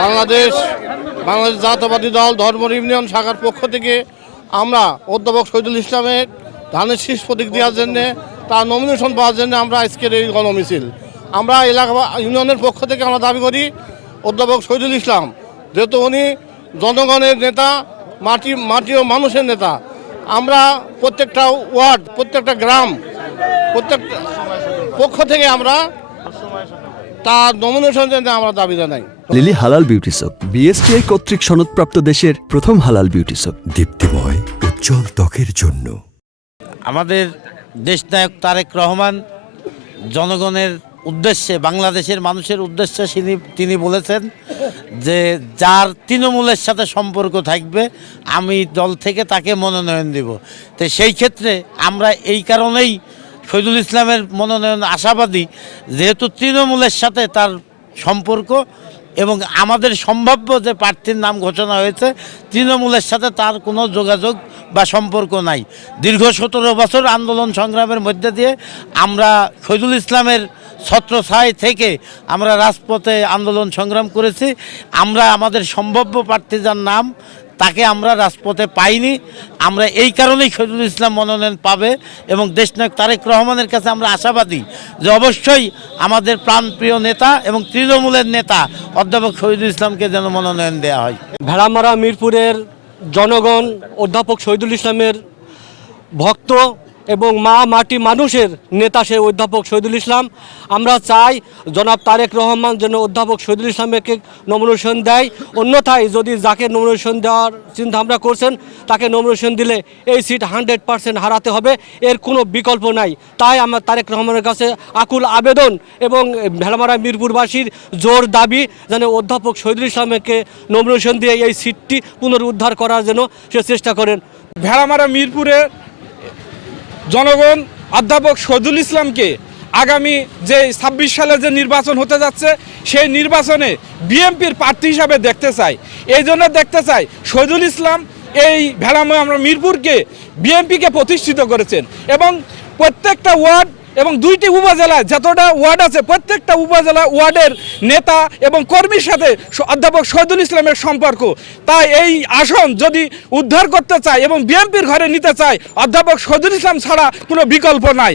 বাংলাদেশ জাতীয়তাবাদী দল ধর্ম ইউনিয়ন শাখার পক্ষ থেকে আমরা অধ্যাপক শহীদুল ইসলামের ধানের শীষ প্রতীক দেওয়ার জন্যে তার নমিনেশন পাওয়ার জন্য আমরা আজকের এই গণমিছিল। আমরা এলাকা ইউনিয়নের পক্ষ থেকে আমরা দাবি করি অধ্যাপক শহীদুল ইসলাম, যেহেতু উনি জনগণের নেতা, মাটি ও মানুষের নেতা। আমরা প্রত্যেকটা ওয়ার্ড, প্রত্যেকটা গ্রাম, প্রত্যেক পক্ষ থেকে আমরা তার নমিনেশন জন্য আমরা দাবি জানাই। লিলি হালাল বিউটি সোপ, বিএসটিআই কর্তৃক সনদপ্রাপ্ত দেশের প্রথম হালাল বিউটি সোপ, দীপ্তিময় উজ্জ্বল ত্বকের জন্য। আমাদের দেশনায়ক তারেক রহমান জনগণের উদ্দেশ্যে, বাংলাদেশের মানুষের উদ্দেশ্যে তিনি বলেছেন যে যার তৃণমূলের সাথে সম্পর্ক থাকবে আমি দল থেকে তাকে মনোনয়ন দেব। তো সেই ক্ষেত্রে আমরা এই কারণেই শহীদুল ইসলামের মনোনয়ন আশাবাদী, যেহেতু তৃণমূলের সাথে তার সম্পর্ক এবং আমাদের সম্ভাব্য যে প্রার্থীর নাম ঘোষণা হয়েছে তৃণমূলের সাথে তার কোনো যোগাযোগ বা সম্পর্ক নাই। দীর্ঘ 17 বছর আন্দোলন সংগ্রামের মধ্যে দিয়ে আমরা শহীদুল ইসলামের ছত্রছায়া থেকে আমরা রাজপথে আন্দোলন সংগ্রাম করেছি। আমরা আমাদের সম্ভাব্য প্রার্থী যার নাম তাকে আমরা রাজপথে পাইনি। আমরা এই কারণেই শহীদুল ইসলাম মনোনয়ন পাবে এবং দেশনায়ক তারেক রহমানের কাছে আমরা আশাবাদী যে অবশ্যই আমাদের প্রাণপ্রিয় নেতা এবং তৃণমূলের নেতা অধ্যাপক শহীদুল ইসলামকে যেন মনোনয়ন দেওয়া হয়। ভেড়ামারা মিরপুরের জনগণ অধ্যাপক শহীদুল ইসলামের ভক্ত এবং মাটি মানুষের নেতা সে অধ্যাপক শহীদুল ইসলাম। আমরা চাই জনাব তারেক রহমান যেন অধ্যাপক শহীদুল ইসলামকে নমিনেশন দেয়। অন্যথায় যদি যাকে নমিনেশন দেওয়ার চিন্তা ভাবনা করছেন তাকে নমিনেশন দিলে এই সিট 100% হারাতে হবে, এর কোনো বিকল্প নাই। তাই আমরা তারেক রহমানের কাছে আকুল আবেদন এবং ভেড়ামারা মিরপুরবাসীর জোর দাবি যেন অধ্যাপক শহীদুল ইসলামকে নমিনেশন দিয়ে এই সিটটি পুনরুদ্ধার করার জন্য সে চেষ্টা করেন। ভেড়ামারা মিরপুরে জনগণ অধ্যাপক শহীদুল ইসলামকে আগামী যে 26 সালে যে নির্বাচন হতে যাচ্ছে সেই নির্বাচনে বিএনপির প্রার্থী হিসাবে দেখতে চাই। এই জন্য দেখতে চাই শহীদুল ইসলাম এই ভেড়ামারা মিরপুরকে বিএনপিকে প্রতিষ্ঠিত করেছেন এবং প্রত্যেকটা ওয়ার্ড এবং 2টি উপজেলায় যতটা ওয়ার্ড আছে প্রত্যেকটা উপজেলা ওয়ার্ডের নেতা এবং কর্মীর সাথে অধ্যাপক শহীদুল ইসলামের সম্পর্ক। তাই এই আসন যদি উদ্ধার করতে চায় এবং বিএনপির ঘরে নিতে চায় অধ্যাপক শহীদুল ইসলাম ছাড়া কোনো বিকল্প নাই।